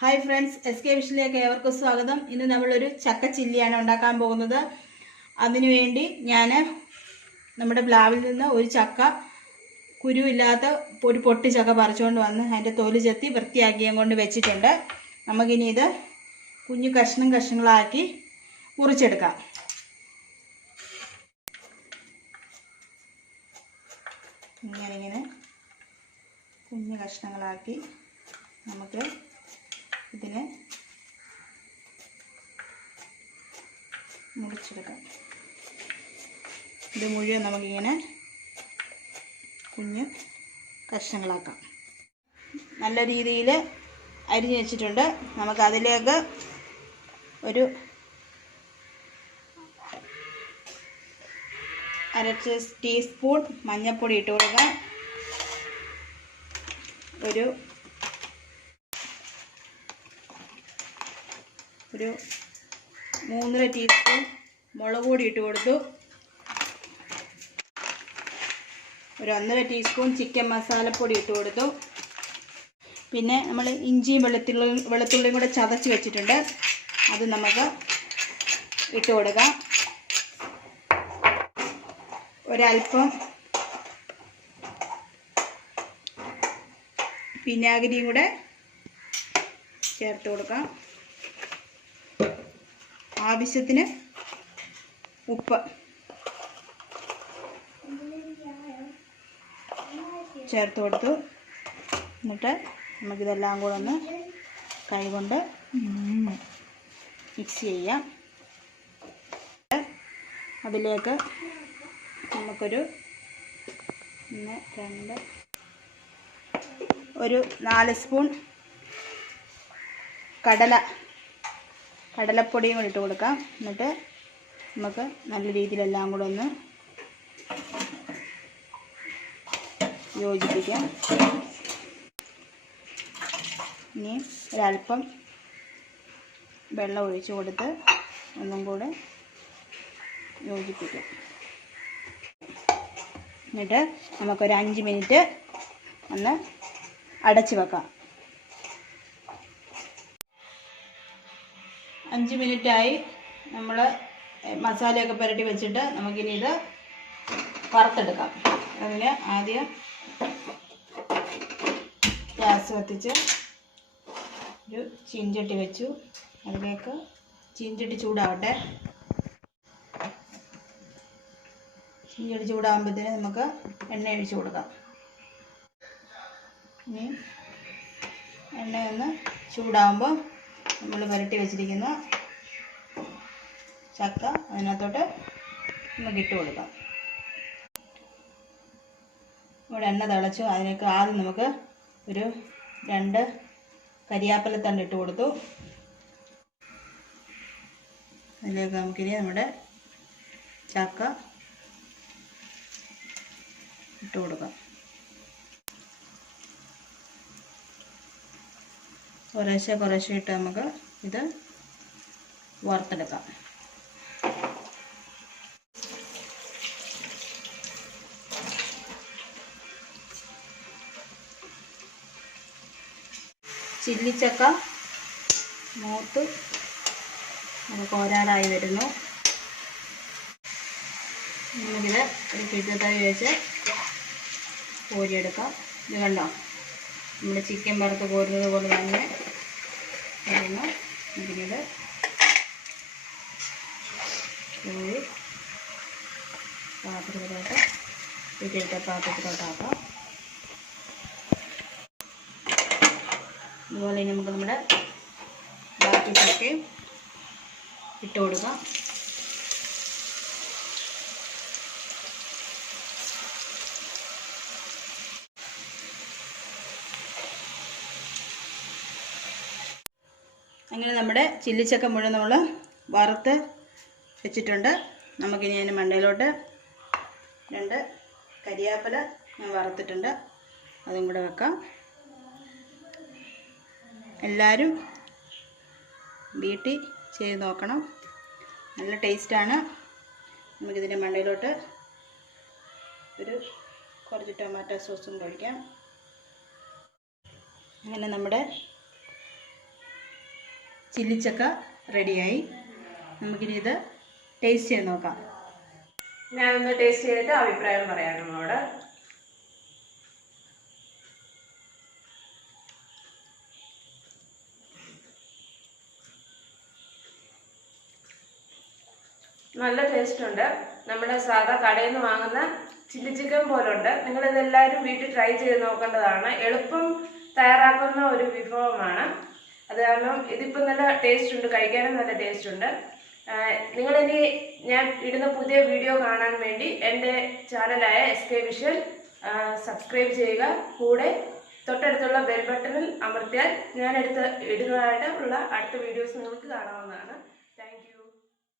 Hi friends S K വിഷനിലേക്ക് ഏവർക്കും സ്വാഗതം. ഇന്ന് നമ്മളൊരു ചക്ക ചില്ലിയാണ് ഉണ്ടാക്കാൻ പോകുന്നത്. അതിനുവേണ്ടി ഞാൻ നമ്മുടെ ബ്ലാവിൽ നിന്ന് ഒരു ചക്ക കുരുവില്ലാത്ത ഒരു പൊട്ടി ചക്ക പറിച്ചുകൊണ്ട് വന്ന് അതിന്റെ തൊലി ചെത്തി വൃത്തിയാക്കിയും കൊണ്ട് വെച്ചിട്ടുണ്ട്. നമുക്കിനി ഇത് കുഞ്ഞു കഷ്ണം കഷ്ണങ്ങളാക്കി മുറിച്ചെടുക്കാം. ഇങ്ങനെ ഇങ്ങനെ കുഞ്ഞു കഷ്ണങ്ങളാക്കി നമുക്ക് ഇതിനെ മുറിച്ചെടുക്കാം. ഇത് മുഴുവൻ നമുക്കിങ്ങനെ കുഞ്ഞ് കഷ്ണങ്ങളാക്കാം. നല്ല രീതിയിൽ അരിഞ്ഞു വെച്ചിട്ടുണ്ട്. നമുക്കതിലേക്ക് ഒരു അര ടീസ്പൂൺ മഞ്ഞൾപ്പൊടി ഇട്ട് കൊടുക്കാം. ഒരു ഒരു മൂന്നര ടീസ്പൂൺ മുളക് പൊടി ഇട്ട് കൊടുത്തു. ഒരു ഒന്നര ടീസ്പൂൺ ചിക്കൻ മസാലപ്പൊടി ഇട്ട് കൊടുത്തു. പിന്നെ നമ്മൾ ഇഞ്ചിയും വെളുത്തുള്ളിയും വെളുത്തുള്ളിയും കൂടെ ചതച്ച് വെച്ചിട്ടുണ്ട്. അത് നമുക്ക് ഇട്ട് കൊടുക്കാം. ഒരൽപ്പം വിനാഗിരിയും കൂടെ ചേർത്ത് കൊടുക്കാം. ആവശ്യത്തിന് ഉപ്പ്. ചേർത്ത് കൊടുത്തു. എന്നിട്ട് നമുക്കിതെല്ലാം കൂടെ ഒന്ന് കൈകൊണ്ട് മിക്സ് ചെയ്യാം. അതിലേക്ക് നമുക്കൊരു ഒന്ന് രണ്ട് ഒരു നാല് സ്പൂൺ കടല കടലപ്പൊടിയും കൂടി ഇട്ട് കൊടുക്കാം. എന്നിട്ട് നമുക്ക് നല്ല രീതിയിലെല്ലാം കൂടെ ഒന്ന് യോജിപ്പിക്കാം. ഇനി ഒരല്പം വെള്ളം ഒഴിച്ചു കൊടുത്ത് ഒന്നും കൂടെ യോജിപ്പിക്കാം. എന്നിട്ട് നമുക്കൊരു അഞ്ച് മിനിറ്റ് ഒന്ന് അടച്ച് വെക്കാം. അഞ്ച് മിനിറ്റായി നമ്മൾ മസാലയൊക്കെ പുരട്ടി വെച്ചിട്ട് നമുക്കിനി ഇത് വറുത്തെടുക്കാം. അതിന് ആദ്യം ഗ്യാസ് കത്തിച്ച് ഒരു ചീൻചട്ടി വെച്ചു. അതിലേക്ക് ചീൻചട്ടി ചൂടാവട്ടെ. ചീഞ്ചട്ടി ചൂടാകുമ്പോഴത്തേന് നമുക്ക് എണ്ണ ഒഴിച്ചു കൊടുക്കാം. ഇനി എണ്ണയൊന്ന് ചൂടാകുമ്പോൾ നമ്മൾ പുരട്ടി വെച്ചിരിക്കുന്ന ചക്ക അതിനകത്തോട്ട് നമുക്ക് ഇട്ട് കൊടുക്കാം. ഇവിടെ എണ്ണ തിളച്ചു. അതിലേക്ക് ആദ്യം നമുക്ക് ഒരു രണ്ട് കരിയാപ്പലത്തണ്ട് ഇട്ട് കൊടുത്തു. അതിലേക്ക് നമുക്കിനി നമ്മുടെ ചക്ക ഇട്ട് കൊടുക്കാം. കുറേശ്ശെ കുറേശ്ശെ ഇട്ട് നമുക്ക് ഇത് വറുത്തെടുക്കാം. ചില്ലിച്ചക്ക മൂത്ത് നമുക്ക് കോരാറായി വരുന്നു. നമുക്കിത് ഒരു കിട്ടുതായി വെച്ച് കോരിയെടുക്കാം. ഇത് കണ്ടോ? നമ്മുടെ ചിക്കൻ വറുത്ത് കോരുന്നത് പോലെ തന്നെ വരുന്നു നമുക്കിത് കോരി പാത്രത്തിലോട്ട് ഇതിലത്തെ പാത്രത്തിലോട്ടാക്കാം. അതുപോലെ നമുക്ക് നമ്മുടെ ബാക്കി ചക്കയും ഇട്ട് കൊടുക്കാം. അങ്ങനെ നമ്മുടെ ചില്ലിച്ചക്ക മുഴുവൻ നമ്മൾ വറുത്ത് വെച്ചിട്ടുണ്ട്. നമുക്കിനി അതിന് മണ്ടയിലോട്ട് രണ്ട് കരിയാപ്പല ഞാൻ വറുത്തിട്ടുണ്ട്. അതും കൂടെ വെക്കാം. എല്ലാവരും വീട്ടിൽ ചെയ്ത് നോക്കണം. നല്ല ടേസ്റ്റാണ്. നമുക്കിതിന്റെ മണ്ടയിലോട്ട് ഒരു കുറച്ച് ടൊമാറ്റോ സോസും കഴിക്കാം അങ്ങനെ നമ്മുടെ ചില്ലിച്ചക്ക റെഡിയായി. നമുക്കിനി ഇത് ടേസ്റ്റ് ചെയ്ത് നോക്കാം. ഞാനൊന്ന് ടേസ്റ്റ് ചെയ്തിട്ട് അഭിപ്രായം പറയാം നമ്മളോട്. നല്ല ടേസ്റ്റ് ഉണ്ട്. നമ്മുടെ സാധാ കടയിൽ നിന്ന് വാങ്ങുന്ന ചില്ലി ചിക്കൻ പോലുണ്ട്. നിങ്ങൾ ഇതെല്ലാവരും വീട്ടിൽ ട്രൈ ചെയ്ത് നോക്കേണ്ടതാണ്. എളുപ്പം തയ്യാറാക്കുന്ന ഒരു വിഭവമാണ്. അത് കാരണം ഇതിപ്പോൾ നല്ല ടേസ്റ്റ് ഉണ്ട് കഴിക്കാനും നല്ല ടേസ്റ്റ് ഉണ്ട്. നിങ്ങൾ ഇനി ഞാൻ ഇടുന്ന പുതിയ വീഡിയോ കാണാൻ വേണ്ടി എന്റെ ചാനലായ എസ് കെ വിഷൻ സബ്സ്ക്രൈബ് ചെയ്യുക. കൂടെ തൊട്ടടുത്തുള്ള ബെൽ ബട്ടണിൽ അമർത്തിയാൽ ഞാൻ എടുത്ത് ഇടുന്നതായിട്ട് ഉള്ള അടുത്ത വീഡിയോസ് നിങ്ങൾക്ക് കാണാവുന്നതാണ്.